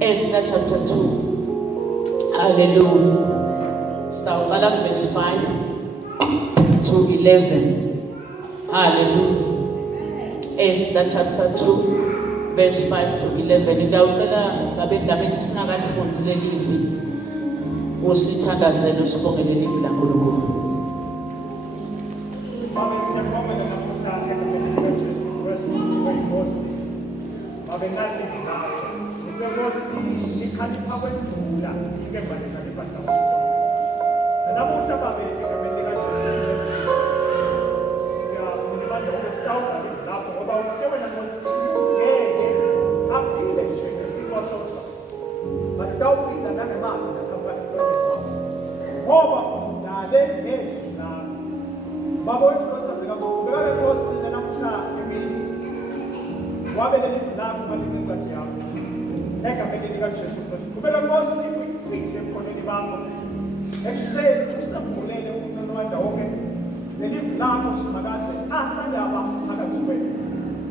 Esther chapter 2. Hallelujah. Start at verse 5 to 11. Hallelujah. Esther chapter 2, verse 5 to 11. Ngawucela babedlamini singakalifundzi lelivi. Usithandazele usibonge lelivi laNkulunkulu. Baba siyabonga namhlanje ngomkhulu Jesu Kristu wenkosi. Baba nani ngakho. Usenkosi ikhalipha kwendlula ike bandla lebandla. Namuhla Baba egameni likaJesu Kristu. Siyabonga ngokwesitawula lapho ngoba usike wena Nkosi ngeke aphile nje ngesimo sodwa. But dawuphila nangemali nakhampani lona. Ngoba udale nezwi lakho. Baba wethu lothandeka ngokubeka Nkosi namhla emini. Wabe lelivi lakho ngalencwadi yakho. Egameni likaJesu Kristu. Kubeka Nkosi uyifihle ekhoneni bakho. Ekuseni usambulele umuntu wanda wonke. Lelivi lakho simakathe asayaba phakathi kwethu.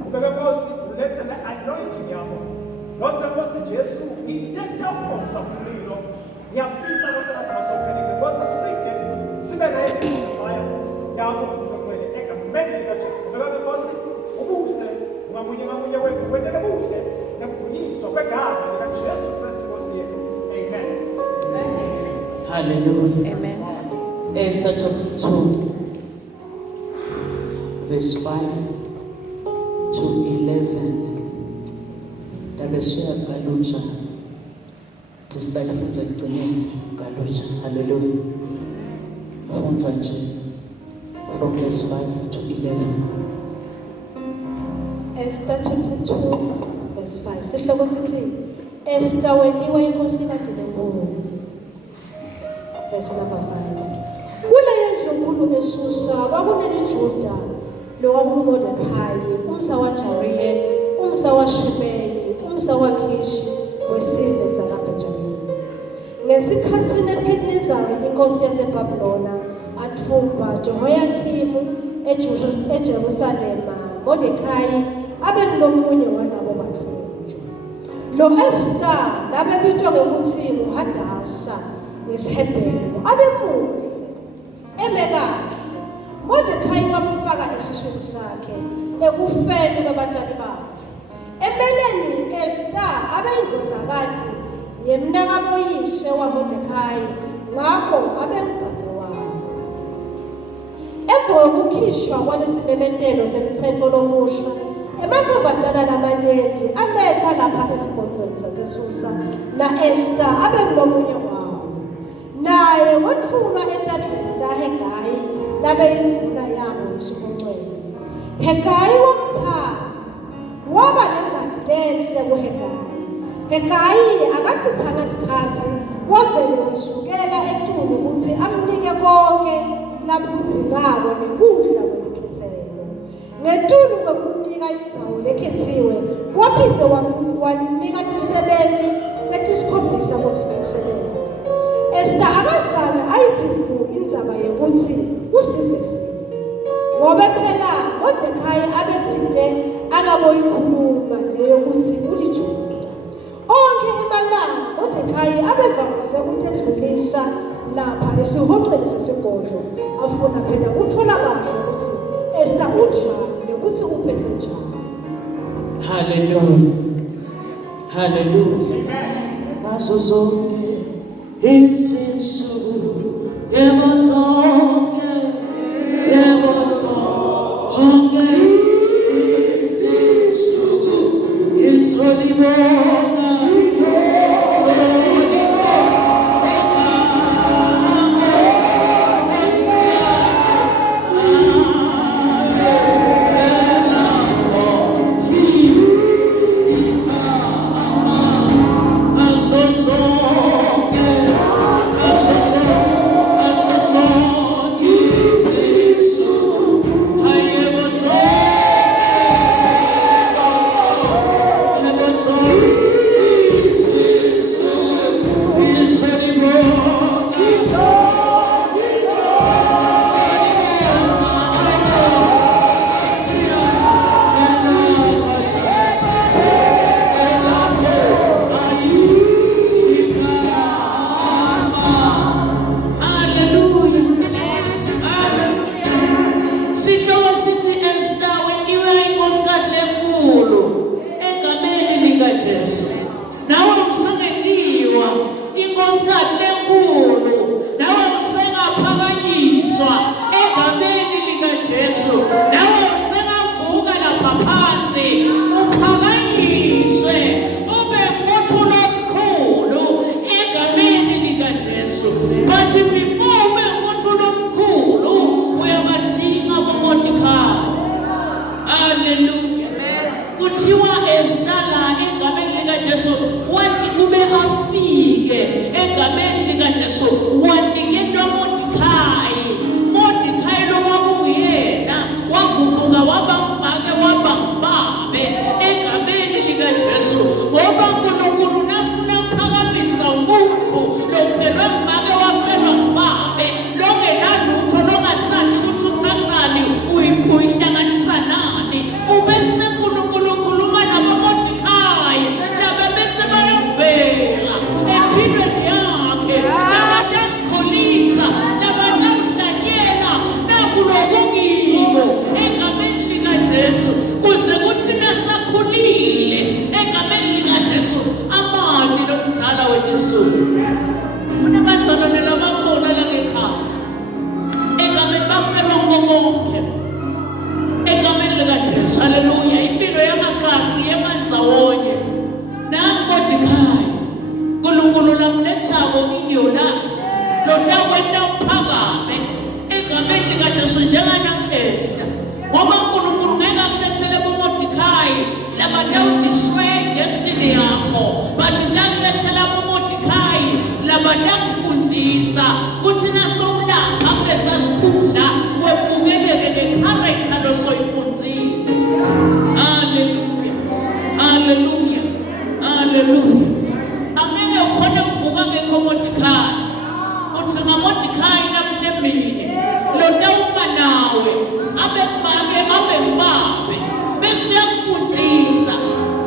Kubeka Nkosi ulethe le anointing yakho. Lothe Nkosi Jesu ithetha umonsa umlilo. Ngiyafisa Nkosi basophelele Nkosi sike sibe ready fire yakho ngokwele egameni likaJesu. Kubeka Nkosi ubuse ngamunye wethu wendele buhle nokuguyiswa kwegama likaJesu Kristu Nkosi yethu. Amen. Hallelujah. Amen. Esther chapter 2, verse 5 to 11. Tabeshiya galucha. Tisitali funza igcineni galucha. Hallelujah. Funza nje. From verse 5 to 11. Esther chapter 2 verse 5. Sihloko sithi Esther weniwe inkosi ilandele nguwe. Verse number 5. Kuleyo ndlunkulu eSusa kwakuneliJuda lowakuMordekhai, umsa waJariye, umsa waShimeyi, umsa waKhishi wesizwe sakaBenjamini. Ngesikhathi Nebukadnezari inkosi yaseBhabhilona athumba Jehoyakimu eJerusalema, Mordekhai abe kulomunye walabo bathunjwa. Lo Esther labebitwa ngokuthi uHadasha ngesihebheru abemuhle emekahle. Mordekhai wamfaka esiswini sakhe ekufeni kwabatali bakhe. Empeleni Esther abeyindodakazi yemnakaboyise waMordekhai, ngakho abengudadewabo. Emva kokukhishwa kwalesimemethelo semthetho lomusha, amantombazana lamanyenti alethwa lapha esigodlweni saseSusa na Esther abe kulomunye wawo. Naye wethulwa etandleni taHegayi labeyinduna yabo esihonqweni. Hegayi wamthatha waba nengadi lenhle kuHegayi. Hegayi akadithanga isikhathi wavele wisukela eTulo ukuthi amnike konke labukudingako nekudla kwelikhethelo. Ngetulu bekumnika indzawo lekhethiwe waphindze wanika tisebenti letisikhombisa ukuthi tisebenti. Esther akazange ayithi vu indzaba yokuthi usivesile. Ngoba phela Mordekhai abethinde akaboyikhuluma leyokuthi uliJuda. Onke emalanga Mordekhai abevamise ukudlulisa lapha esihonqweni sesigodlo afuna phela uthola kahle ukuthi Esther unjani nokuthi uphethwe njani. Hallelujah. Hallelujah. Ngazo zonke izinsuku yebo zonke izinsuku izolibona nawe usengetiwa inkosikazi lenkulu, nawe usengaphakanyiswa egameni likaJesu, nawe usengavuka lapha phansi uphakanyiswe ube ngumuntu omkhulu egameni likaJesu. But before ube ngumuntu omkhulu uyabathinga boMordekai. Hallelujah. Kuthiwa Esther egameni likaJesu wathi kube afike egameni likaJesu waniketwa Mordekai. Mordekai lo kwakungiyena waguquka wabambake wabambabe egameni likaJesu ngoba uNkulunkulu nafuna ukuphakamisa umuntu lofelwe mbake wafelwa mbabe longenalutho longasandi ukuthi uthathani uyihlanganisa nani ubese uNkulunkulu ukhuluma naboMordekai laba bese bayavela empilweni yakhe labatamkholisa labatamhlanyela nakulokungiko egameni likaJesu kuze kuthi nasakhulile egameni likaJesu amandi nomzala wethu unabazalwane labakhona la ngekhathi egameni bafelwa konke egameni likaJesu. Haleluya. Impilo yamaqaqi yemanzawonye naMordekai uNkulunkulu lamlethako in your life lotakwenda uphakame egameni likaJesu njengana Esther ngoba uNkulunkulu ngeke akulethele kuMordekai labatawudestroy destiny yakho, but ukulethela kuMordekai labatakufundisa kuthi nasowulapha kulesa sikhundla webukeleke ngecharacter losoyifunzile. Hallelujah. Hallelujah. Hallelujah. Angeke ukhona ukuvuka ngekho Mordekai uthi ngaMordekai namhlembili lotawuba nawe abekubake abekubabe bese yakufundisa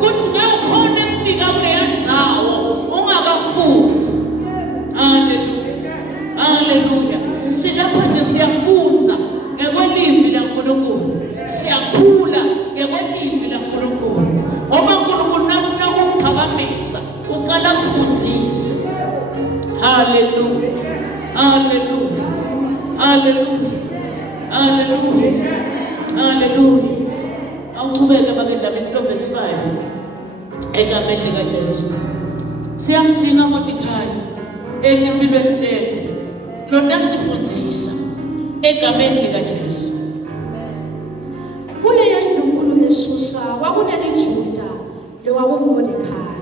kuthi ngeke ukhona ukufika kuleyo ndzawo ungakafundi. Hallelujah. Hallelujah. Silapha nje siyafunza ngekwelivi laNkulunkulu, siyakhula ngekwelivi laNkulunkulu ngoba uNkulunkulu nafuna ukuphakamisa uqala kufundise. Hallelujah. Hallelujah. Hallelujah. Hallelujah. Hallelujah. Awuqhubeke bakedlamini lo verse 5 egameni likaJesu. Siyamthinga Mordekai etimpilweni tethu lotasifundisa egameni likaJesu. Kuleyo ndlunkulu eSusa kwakuneliJuda lowakuMordekai,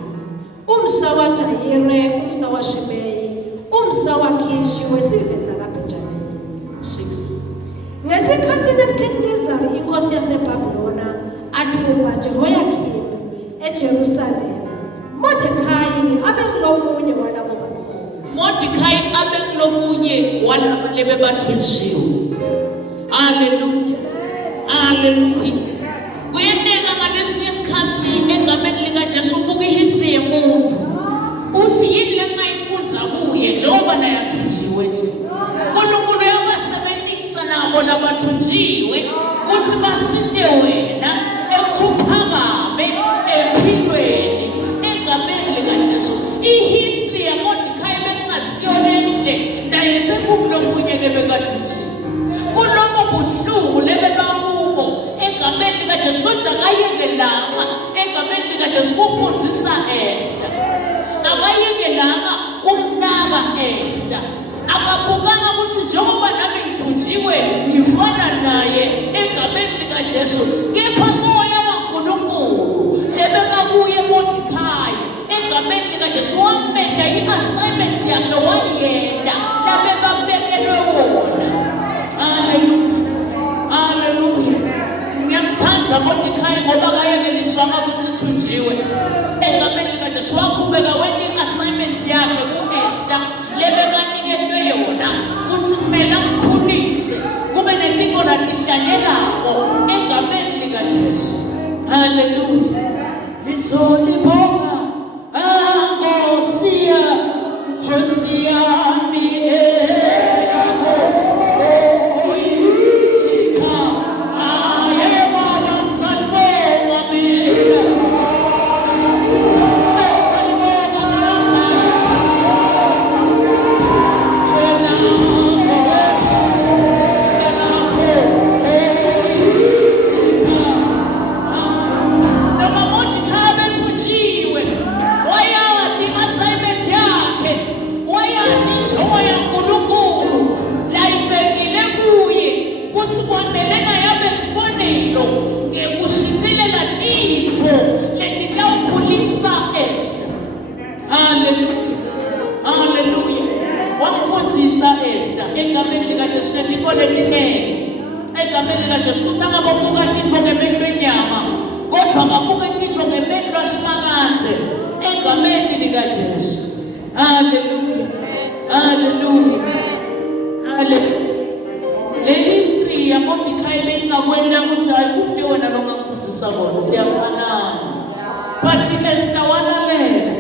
umsa waJayire, umsa waShimeyi, umsa waKhishi wesiveza kaBhenjamini. 6. Ngesikhathi Nebukadnezari inkosi yaseBhabhiloni athumba Jehoyakhini eJerusalema, Mordekai abengulomunye walabo bakhona. Mordekai abengulomunye walabo lebebathunjiwe. Hallelujah. Hallelujah. Kuyeneka ngalesinye isikhathi egameni likaJesu ubuka ihistory yomuntu uthi yini lengayifunza kuye njengoba naye athunjiwe nje. uNkulunkulu uyabasebenzisa nabo labathunjiwe kuthi basinde wena ekuphakame empilweni egameni likaJesu. Ihistory yaMordekai bekungasiyona enhle naye bekulomunye lebekathunjiwe. Kulobo buhlungu lebebakubo egameni likaJesu kodwa akayekelanga egameni likaJesu kufundisa Esther. Akayekelanga kumnaka Esther. Akabukanga ukuthi njengoba nami ngithunjiwe ngifana naye egameni likaJesu. Kepha moya kaNkulunkulu lebekakuye Mordekai egameni likaJesu wamenda i-assignment yakhe wayenda labebabekelwe wona. Hallelujah. Hallelujah. Ngiyamthanda Mordekai ngoba kayekeliswanga ukuthi uthunjiwe egameni likaJesu waqhubeka wenda i-assignment yakhe ku-Esther lebekaniketwe yona kuthi kumele amkhulise kube netiko latihlanyelako egameni likaJesu. Hallelujah. Ngizolibonga Nkosi yami eyakho oyika ayebala ngizalibonga mina ngizalibonga Hallelujah. Hallelujah. Wamfundisa Esther egameni likaJesu ngetipho letinengi. Egameni likaJesu kuthi angabuka intitho ngemehlo enyama, kodwa akabuke intitho ngemehlo asimakathe egameni likaJesu. Hallelujah. Hallelujah. Hallelujah. Le history ya Mordecai beyingakwenda ukuthi hayi kude wena lo ngakufundisa kona siyafanana. But Esther walalela.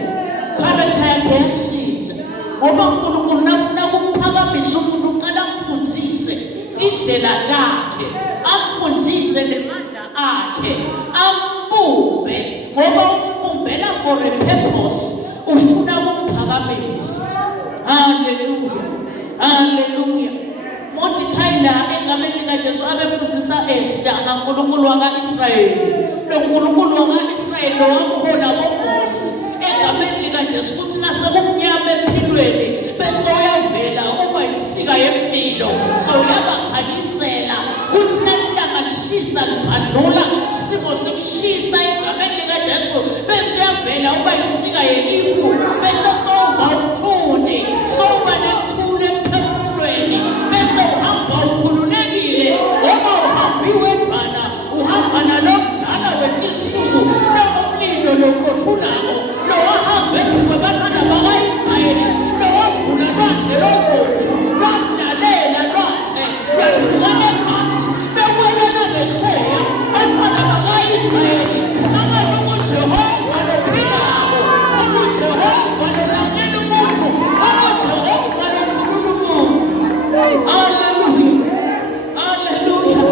Character yakhe yashintsha. Ngoba uNkulunkulu nafuna ukuphakamisa umuntu uqala amfundise indlela takhe, amfundise lemandla akhe, ambumbe ngoba umbumbela for a purpose, ufuna ukumphakamisa. Hallelujah. Hallelujah. Mordecai la egameni likaJesu abefundisa Esther ngaNkulunkulu waka-Israyeli. Lo Nkulunkulu waka-Israyeli wamhola boMose egameni likaJesu kuthi nasekumnyama empilweni bese uyavela uba yisika yempilo, so uyabakhalisela kuthi nalilanga lishisa libhadlula simo sikushisa egameni likaJesu bese uyavela uba yisika yelifu, bese sova umthundi, soba nethule emphefumulweni, bese uhamba ukhululekile ngoba uhambiwe thwana, uhamba nalomdala wetisuku lomlilo loqothulako lowahambe phezu kwabantu bakayisrayeli lowavula lwandle lombovu lwamlalela lwandle lwahlukane phansi bekwelana nesheya abantwana bakayisrayeli amane uJehova lophilako, uJehova lolamlela umuntu, uJehova lokhulula umuntu. Hallelujah. Hallelujah.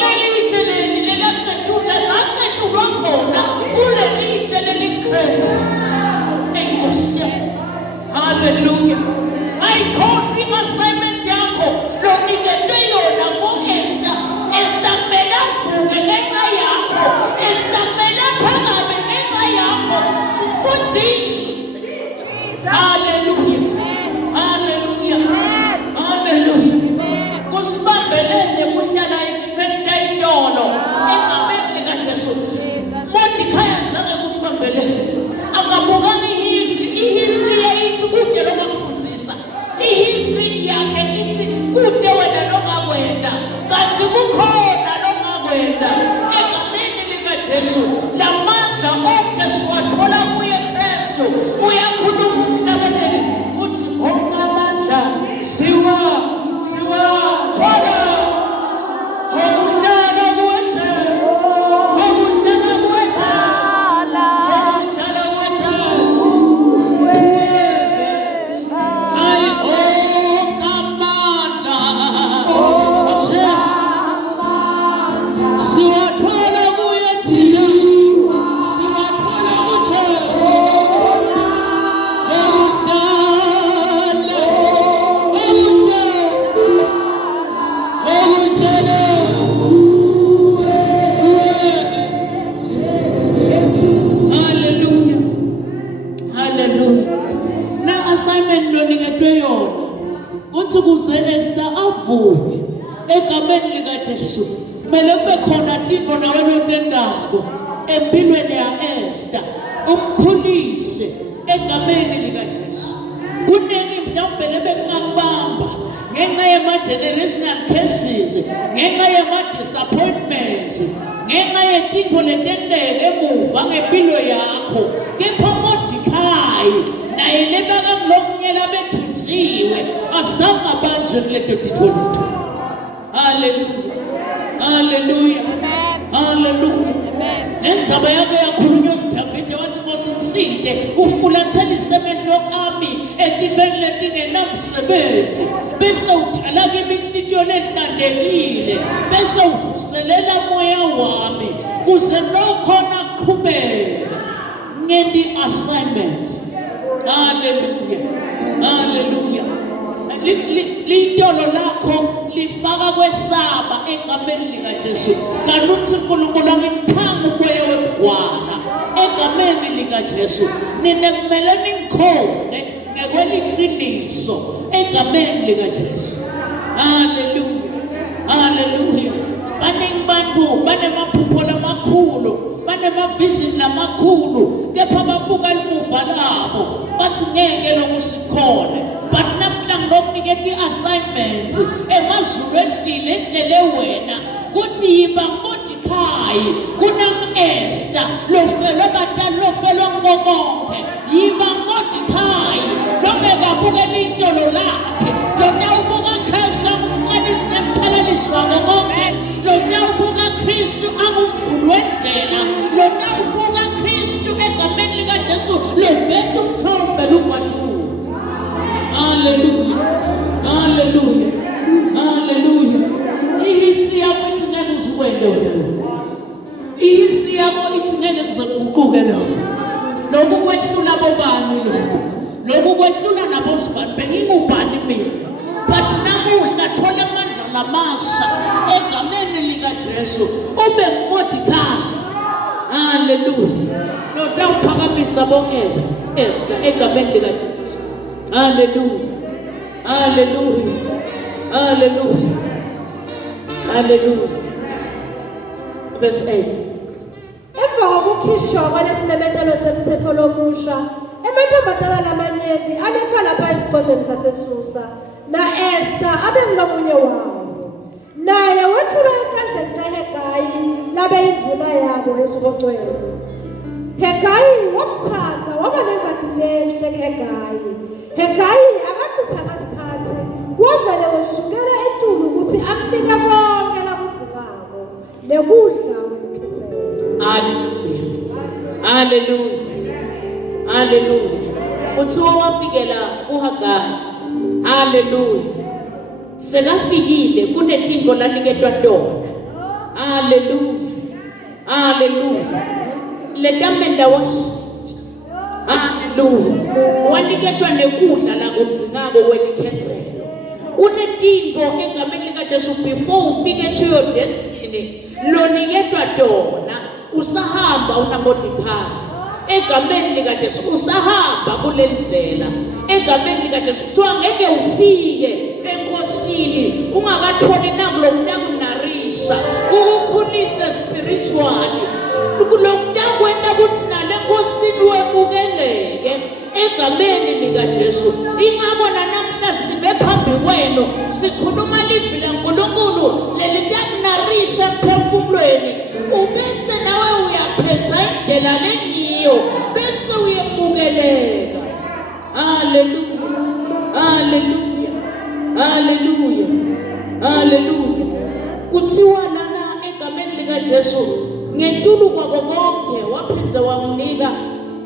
Lelitshe leli lelaqedula saqedulwa khona kule litshe leliKristu. Enkosi. Hallelujah. Ayikhohli assignment yakho loniketwe yona ku-Esther. Esther kumele avuke ngenxa yakho. Esther kumele aphakame ngenxa yakho. Mfundisi. Hallelujah. Hallelujah. Hallelujah. Kusibambelele kuhlala idifenda idolo egameni likaJesu. Mordecai azange kumbambelele. Akabukani ihistory yayithi kude lo ngakufundisa. Ihistory yakhe ithi kude wena lo ngakwenda. Kanti kukhona lo ngakwenda egameni likaJesu. Lamandla onke siwathola kuye Kristu. Uyakhuluma umhlabeleli uthi ngokamandla siwathola ngokuhlala kuwethu. Ngokuhlala kuwethu. Ngokuhlala kuwethu. Hayi ngokamandla siwathola kuye thina. Siwathola kuwethu. Hallelujah. Hallelujah. Na assignment loniketwe yona uthi kuze Esther avuke egameni likaJesu. Kumele kube khona timo nawe lotendako empilweni ya Esther, umkhulise egameni likaJesu. Kuningi mhlawumbe lebekungakubamba ngenxa yema-generational cases, ngenxa yema-disappointments, ngenxa yetinto letendeke emuva ngempilo yakho. Kepha Mordecai naye lebakakulokunyela bethunjiwe azange abanjwe kuleto tinto leto. Hallelujah. Hallelujah. Hallelujah. Nendzaba yakho yakhulunywa nguDavide wathi ngosiside ufulathelise emehlo ami etintweni letingenamsebenzi bese udala kimi inhliziyo lehlantekile bese uvuselela moya wami kuze lokhona kuqhubeka ngendi assignment. Hallelujah. Hallelujah. Litolo lakho lifaka kwesaba egameni likaJesu. Kanuthi uNkulunkulu angiphangi umoya webugwala egameni likaJesu. Nina kumele ningikhone ngekweliqiniso egameni likaJesu. Hallelujah. Hallelujah. baningi bantu banemaphupho lamakhulu banemavision lamakhulu kepha babuka limuva labo bathi ngeke lokhu sikhona. But namhla ngokuniketa i-assignment emazulu ehlele wena kuthi yiba Mordecai kunam-Esther lofelwa ngokonke yiba Mordecai longekabukela intolo lakhe lotawubuka Kristu angumqalisi nemphelelisi wako konke lotawubuka Kristu angumvuli wendlela lotawubuka Kristu egameni likaJesu levela umthombe lugwadluka. Hallelujah. Hallelujah. Hallelujah. I-history yakho ithi ngeke uzukwende wena. I-history yakho ithi ngeke kuzoguquke lokho. Lokhu kwehlula bobani lokho. Lokhu kwehlula nabosibani bengingubani mina. But namuhla thola amandla lamasha egameni likaJesu ube nguMordecai. Hallelujah. Nodawuphakamisa Esther egameni likaJesu. Hallelujah. Hallelujah. Hallelujah. Hallelujah. Verse 8. Emva kokukhishwa kwalesimemethelo semthetho lomusha emethobatala lamanyenti alethwa lapha esigodlweni saseSusa na-Esther abe ngulomunye wawo naye wethulwa ekandleni kaHegayi labe yindvuna yabo esiqocweni. Hegayi wamthatha waba nengadi lenhle kuHegayi. Hegayi akachithanga isikhathi wavele weshukela etulu ukuthi amnike konke lakudzingako nekudla kwemkhethelo. Hallelujah. Hallelujah. Hallelujah. Kuthiwa wafikela uHagayi. Hallelujah. Sekafikile kunetinto laniketwa tona. Hallelujah. Hallelujah. Letamenda washintsha. Hallelujah. Waniketwa nekudla lakudzingako kwemkhethelo. Kunetinto egameni likaJesu before ufike to your destiny loniketwa tona usahamba unaMordecai. Egameni likaJesu usahamba kulendlela. Egameni likaJesu kuthiwa ngeke ufike enkosini ungakatholi nakulokunarisha ukukhulisa spiritually lokukwenda kuthi nale nkosini webukeleke egameni likaJesu. Ingakho namhla sibe phambi kwenu sikhuluma livili laNkulunkulu lelitakunarisha emphefumulweni ubese nawe uyakhetha indlela lengiyo bese uyebukeleka. Hallelujah. Hallelujah. Hallelujah. Hallelujah. Kuthiwa lana egameni likaJesu ngetulu kwako konke waphinza wamnika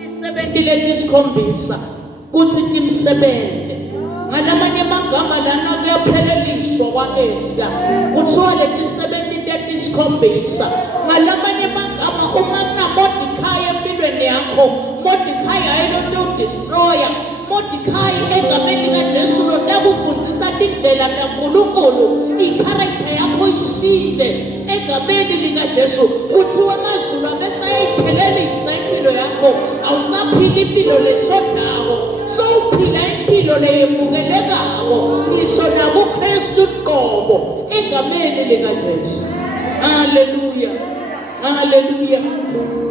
isebenti letisikhombisa kuthi timsebente. Ngalamanye amagama lana kuyapheleliswa kwa-Esther kuthiwa letisebenti tetisikhombisa. Ngalamanye amagama uma kunaMordecai empilweni yakho Mordecai ayelotodestroya Mordecai egameni likaJesu lotakufundisa tindlela kaNkulunkulu i-character yakho ishintshe egameni likaJesu. Kuthiwa amazulu abesayayiphelelisa impilo yakho awusaphila impilo lesodako sowuphila impilo leyemukelekako ngisho nakuKristu qobo egameni likaJesu. Hallelujah. Hallelujah.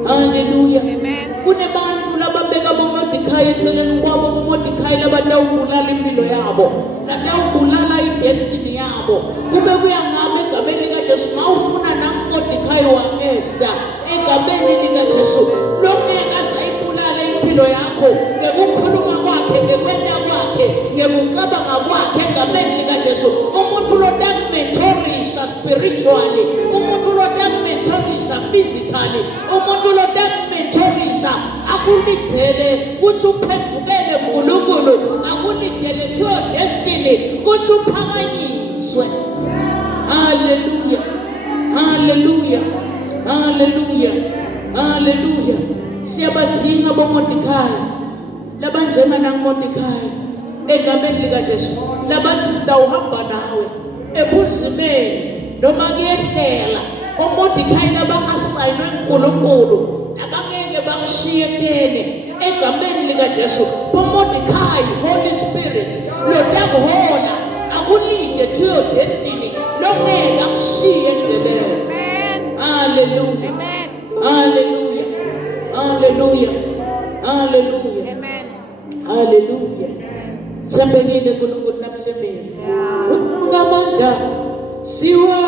Hallelujah. Amen. Kunebantu lababeka boMordecai eceleni kwabo boMordecai labatawubulala impilo yabo latawubulala idestiny yabo kube kuyangami egameni likaJesu mawufuna naMordecai wa-Esther egameni likaJesu longeke asayibulala impilo yakho ngekukhuluma kwakhe ngekwenda kwakhe ngekucabanga kwakhe egameni likaJesu. Umuntu lotakumentorisha spiritually umuntu lotakumentorisha physically umuntu lotakumentorisha akulidele kuthi uphendukele kuNkulunkulu akulidele to your destiny kuthi uphakanyiswe. Hallelujah. Hallelujah. Hallelujah. Hallelujah. Siyabadinga boMordecai labanjena naMordecai egameni likaJesu labathi sitawuhamba nawe ebunzimeni noma kuyehlela oMordecai laba-asayinwe uNkulunkulu abangeke bakushiye tene egameni likaJesu. boMordecai Holy Spirit lotakuhola akulide to your destiny longeke akushiye endleleni. Hallelujah. Hallelujah. Hallelujah. Hallelujah. Hallelujah. Sembekile uNkulunkulu namhlanje. Uthi ngamandla siwathola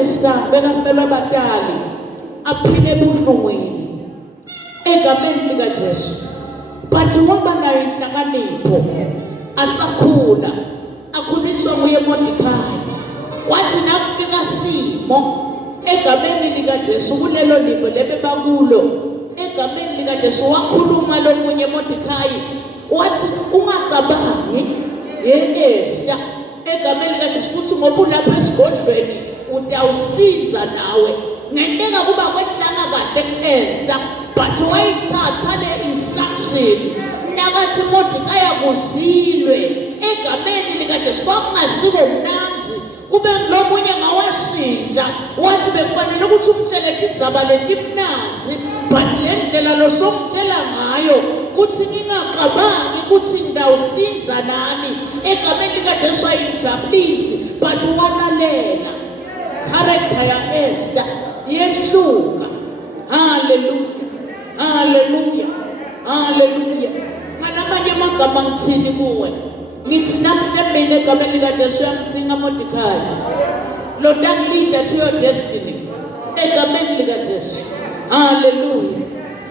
Esther bekafelwa batali aphile ebuhlungwini egameni lika Jesu, but ngoba nayo inhlakanipho asakhula akhuliswa nguye Mordekai, wathi nakufika simo egameni lika Jesu kulelo livo lebe bakulo egameni lika Jesu wakhuluma lomunye Mordekai wathi ungacabangi Esther egameni lika Jesu kuthi ngoba ulapha esigodlweni utawusinza nawe ngenteka kuba kwehlanga kahle ku-Esther, but wayithatha le instruction nakathi Mordekai akuzilwe egameni lika Jesu kwakungasiko mnanzi kube lomunye ngawashintsha wathi bekufanele ukuthi umtshele indzaba letimnanzi, but le ndlela lo somtshela ngayo kuthi ngingaqabangi ukuthi ngidawusinza nami egameni lika Jesu ayinjabulisi, but walalela character ya Esther yehluka. Hallelujah. Hallelujah. Hallelujah. Ngamanye amagama ngithini kuwe? Ngithi namhle mina egameni lika Jesu yamdzinga Mordekai lo takulida to your destiny egameni lika Jesu. Hallelujah.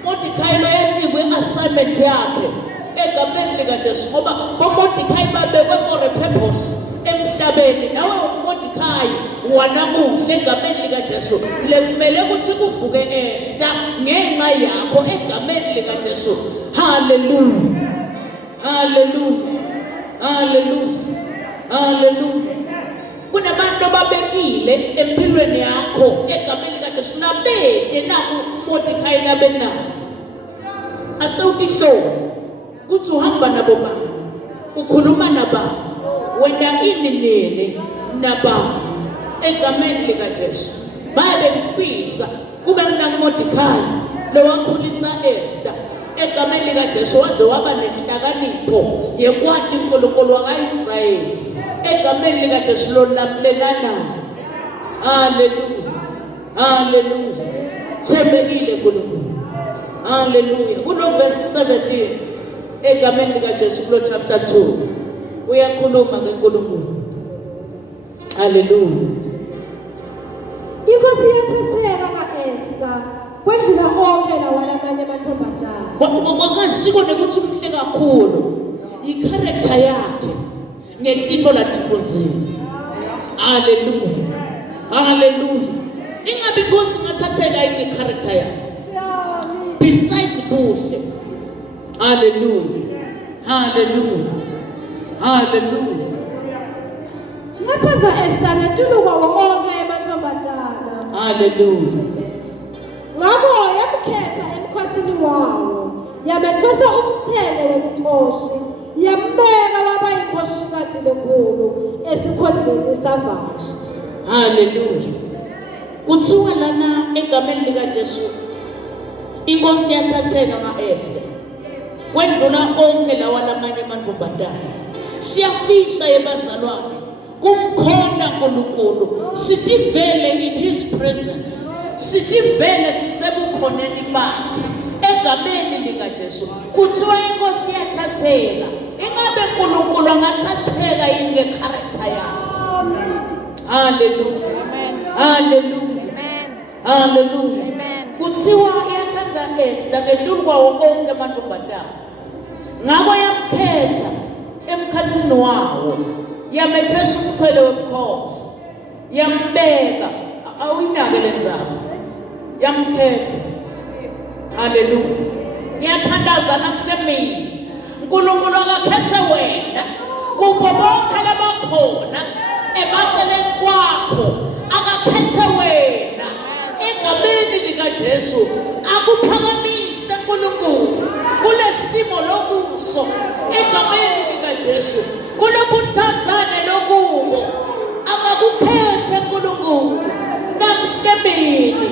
Mordekai lo yanikwe assignment yakhe egameni lika Jesu ngoba Mordekai babekwe for a purpose emhlabeni. Nawe uMordekai wanamuhle egameni lika Jesu lekumele ukuthi kuvuke Esther ngenxa yakho egameni lika Jesu. Hallelujah. Hallelujah. Hallelujah. Hallelujah. Kunabantu ababekile empilweni yakho egameni lika Jesu nabede naku Mordekai labena asawutihlola kuthi uhamba nabo ba ukhuluma naba wena iminene naba egameni lika Jesu babe ngifisa kube mina Mordekai lo wakhulisa Esther egameni lika Jesu waze waba nehlakanipho yekwati uNkulunkulu wakaIsrayeli egameni lika Jesu lo lamlelana. Hallelujah. Hallelujah. Sembekile uNkulunkulu. Hallelujah. Kulo verse 17 egameni lika Jesu kulo chapter 2 uyakhuluma ngeNkulunkulu. Hallelujah. Inkosi yathatheka ka-Esther kwedlula onke lawalamanye amantombazane. Kwakasiko nekuthi mhle kakhulu i-character yakhe ngetinto latifundzile. Hallelujah. Hallelujah. Ingabe inkosi ngathatheka yini character yakhe besides buhle. Hallelujah. Hallelujah. Hallelujah. Ngathatha Esther ngetuluka wonke amantombazana. Hallelujah. Ngabo yamkhetha emkhathini wawo yamethwesa umthele wobukhosi yambeka waba yinkosikati lenkulu esikhondleni saVashti. Hallelujah. Kuthiwa lana egameni lika Jesu inkosi yathatheka nga-Esther kwendlula onke lawa lamanye amantombazane. Siyafisa yebazalwane kumkhonda uNkulunkulu sitivele in his presence, sitivele sisebukhoneni bakhe egameni lika Jesu. Kuthiwa inkosi yathatheka, ingabe uNkulunkulu angathatheka yini ngecharacter yakhe? Hallelujah. Hallelujah. Hallelujah. Kuthiwa yathatha Esther ngetuluka wonke amantombazane ngabo yamkhetha emkhathini wawo yamethwesa umqhele wobukhosi yambeka awuyinake lenzaba yamkhetha. Hallelujah. Ngiyathandaza namhlanje uNkulunkulu akakhethe wena kubo bonke labakhona emaceleni kwakho, akakhethe wena egameni lika Jesu akuphakamise uNkulunkulu kule kulesimo lokuso egameni likaJesu kulokuthandzana lokubo akakukhethe uNkulunkulu namhlebeni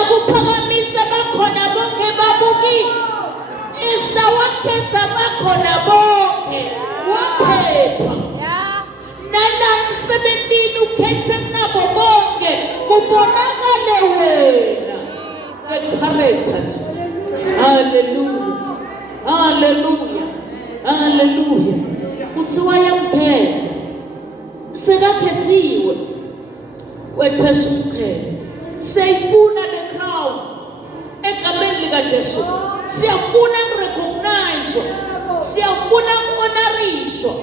akuphakamise bakhona bonke babukile Esther wakhetha bakhona bonke wakhethwa nala emsebentini ukhethe nabo bonke kubonakale wena encouraged hallelujah hallelujah hallelujah kuthiwa yamkhetha sekakhethiwe wethesa umqhele siyifuna le crown egameni likaJesu siyafuna ukurecognize siyafuna ukuhonorishwa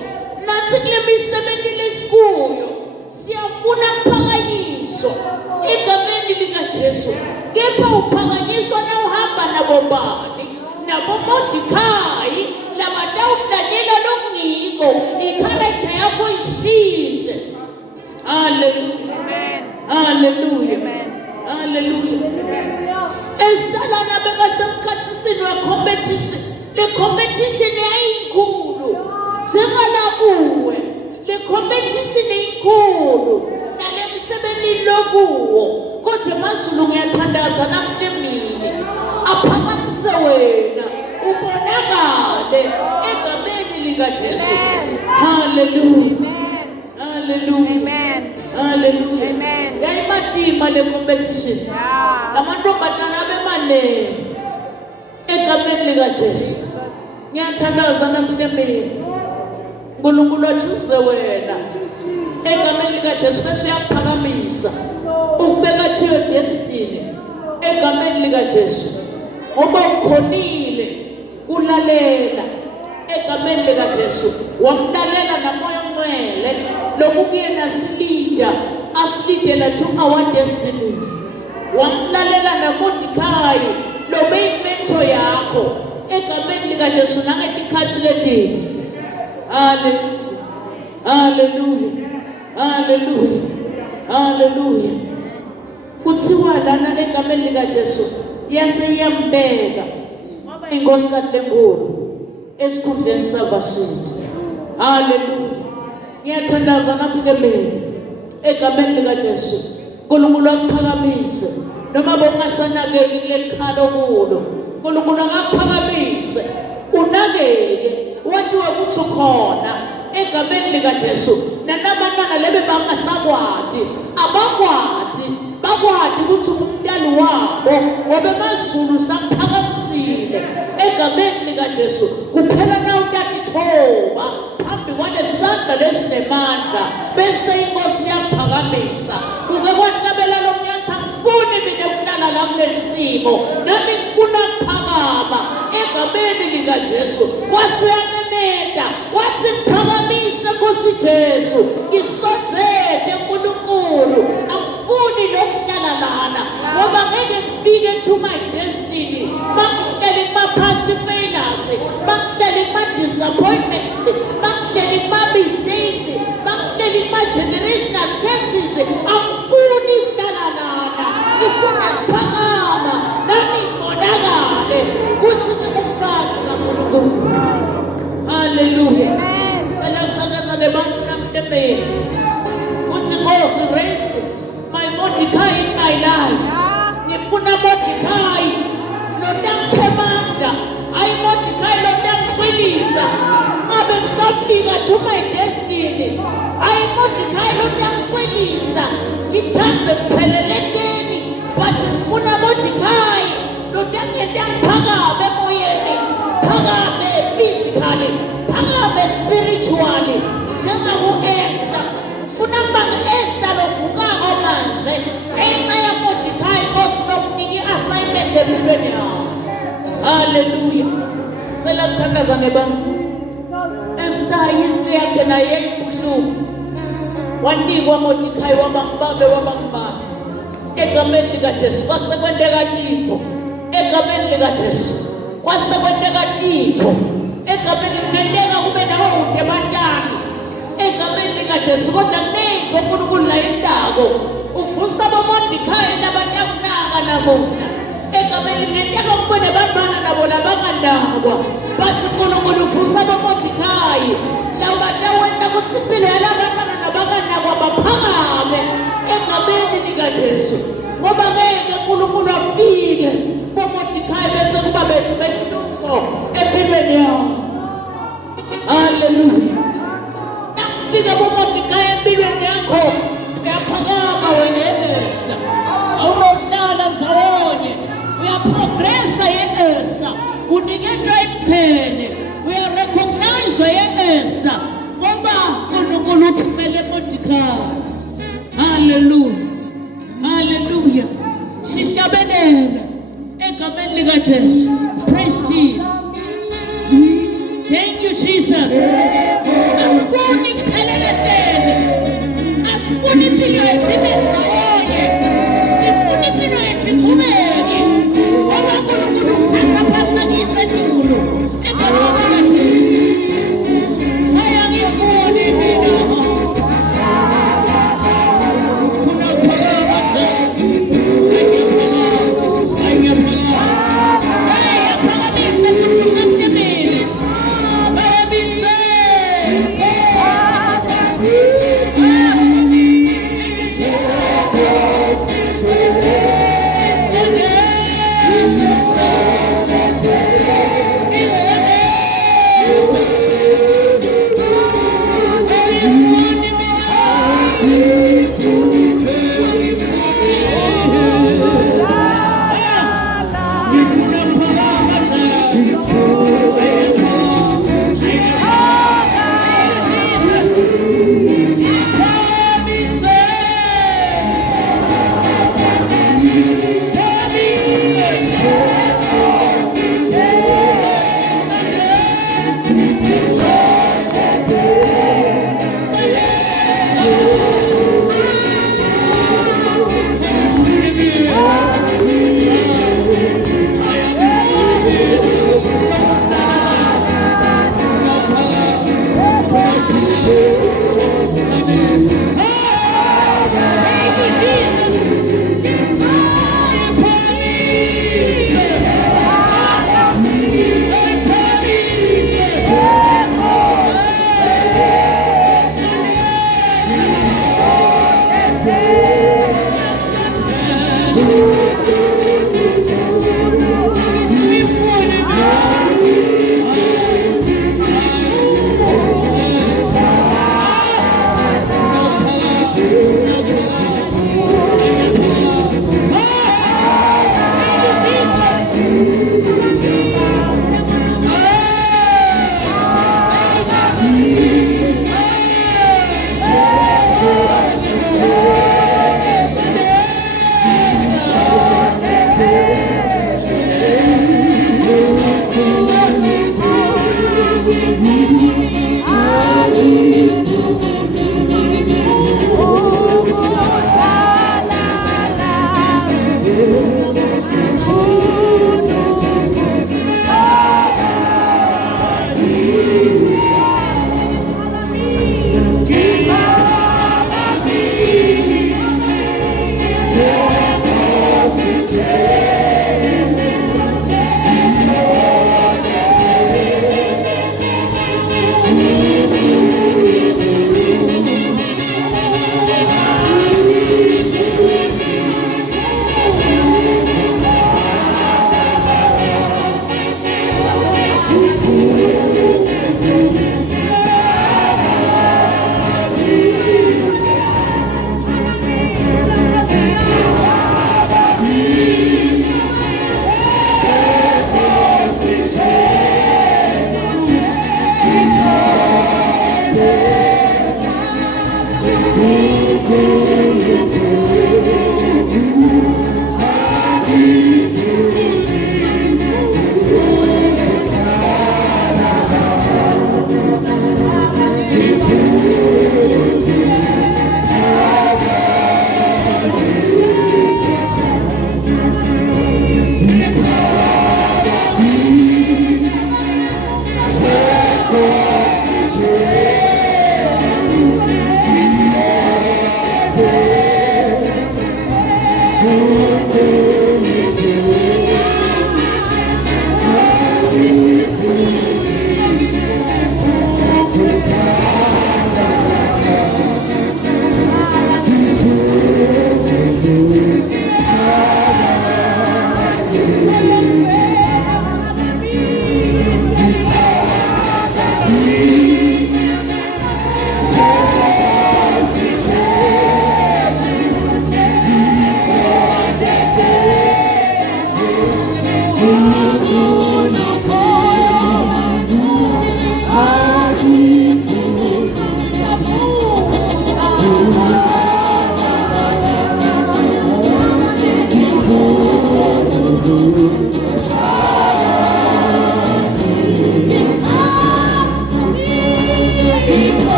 nathi kule misebenzi lesikuyo siyafuna ukuphakanyiswa egameni likaJesu kepha uphakanyiswa na uhamba nabo bani nabo Mordekai labatawuhlanyela lokungiko i-character yakho ishintshe hallelujah hallelujah hallelujah Esther lana bekasemkhathisini we-competition le competition yayinkulu njengalakuwe le competition inkulu nale msebenzi lokuwo kodwa emazulu ngiyathandaza namhlembili aphakamise wena ubonakale egameni likaJesu hallelujah hallelujah hallelujah yayimatima le competition lamantombazana abemanele egameni likaJesu ngiyathandaza namhlembili uNkulunkulu achuze wena egameni likaJesu bese uyaphakamisa ukubeka thiyo destiny egameni likaJesu ngoba ukhonile ulalela egameni likaJesu wamlalela namoya ongcwele lokuyena silida asilidela to our destinies wamlalela naMordekai lobe imento yakho egameni likaJesu nangetikhathi letini hallelujah hallelujah hallelujah hallelujah kuthiwa lana egameni likaJesu yaseyambeka waba inkosikazi lenkulu esikhundleni saBashidi hallelujah ngiyathandaza namhlembili egameni likaJesu uNkulunkulu akuphakamise noma bongasanakeki kuleli khalo kulo uNkulunkulu akakuphakamise unakeke watiwe ukuthi ukhona egameni likaJesu nanabantwana lebe bangasakwati abakwati bakwati ukuthi umntwana wabo ngoba emazulu sakuphakamisile egameni likaJesu kuphela na utatithoba phambi kwalesandla lesinemandla bese inkosi yaphakamisa kuke kwahlabela lo mnyanza ngifuni mina ukulala la kulesimo nami ngifuna ukuphakama egameni likaJesu wasuyamemeta wathi ngiphakamise Nkosi Jesu ngisonzete uNkulunkulu angifuni lokuhlala lana ngoba ngeke ngifike to my destiny mangihleli ma-past failures mangihleli ma-disappointment mangihleli ma-mistakes mangihleli ma-generational curses angifuni ukuhlala lana ngifuna ukuphakama nami ngibonakale ukuthi ngingumfana kaNkulunkulu hallelujah cela ukuthandaza nebantu namhlembili uthi Nkosi raise my Mordekai in my life ngifuna Mordekai lotangiphe amandla hayi Mordekai lotangifilisa ngabe ngisafika to my destiny hayi Mordekai lotangifilisa ngithanze kuphelelenteni but ngifuna Mordekai lotangiyenta ngiphakame emoyeni phakame physically phakame spiritually njengaku-Esther funa kuba ngu-Esther lovukako manje ngenxa yaMordekai Nkosi nokunika i-assignment empilweni yawo haleluya cela kuthandaza nebantu Esther history yakhe naye ibuhlungu wanikwa Mordekai wabambabe egameni likaJesu kwasekwenteka titfo egameni likaJesu kwasekwenteka titfo egameni lingenteka kube nawe ude bantana egameni likaJesu kodwa kuningi uNkulunkulu la yindako uvusa boMordekai nabantakunaka namuhla egameni lingenteka kube nabantwana nabo labanganakwa bathi uNkulunkulu vusa aboModekayi labo batawenta kutsi impilo yalabantwana nabakanakwa baphakame egameni likaJesu, ngoba ngeke uNkulunkulu afike boModekayi bese kuba bethu behlungo empilweni yabo. Haleluya. Nakufika boModekayi empilweni yakho uyaphakama wenelisa, awulohlala ndzawonye, uyaprogressa ye-Esther, uniketwa iqhele, uyarecognizwa ye-Esther ngoba uNkulunkulu uthumele Modekayi. Haleluya, haleluya. Sihlabelela egameni likaJesu. Praise Jesus. Thank you Jesus. Asifuni kuphelelethele, asifuni impilo yethu ibe ndzawonye, sifuna impilo yethu iqhubeke ngoba uNkulunkulu uthatha phasakise endulo egameni likaJesu. Ayangifuni mina ufuna ukuphakama Jesu, ayaphakamise uNkulunkulu kaMthemeli, ayamise.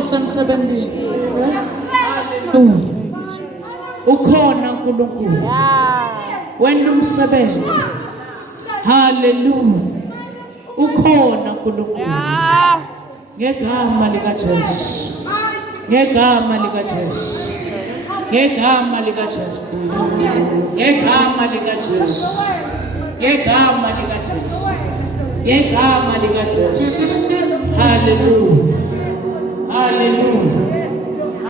sisemsebenzini. Hallelujah. Ukhona uNkulunkulu. Wena umsebenzi. Hallelujah. Ukhona uNkulunkulu. Ngegama likaJesu. Ngegama likaJesu. Ngegama likaJesu. Ngegama likaJesu. Ngegama likaJesu. Ngegama likaJesu. Hallelujah. Hallelujah.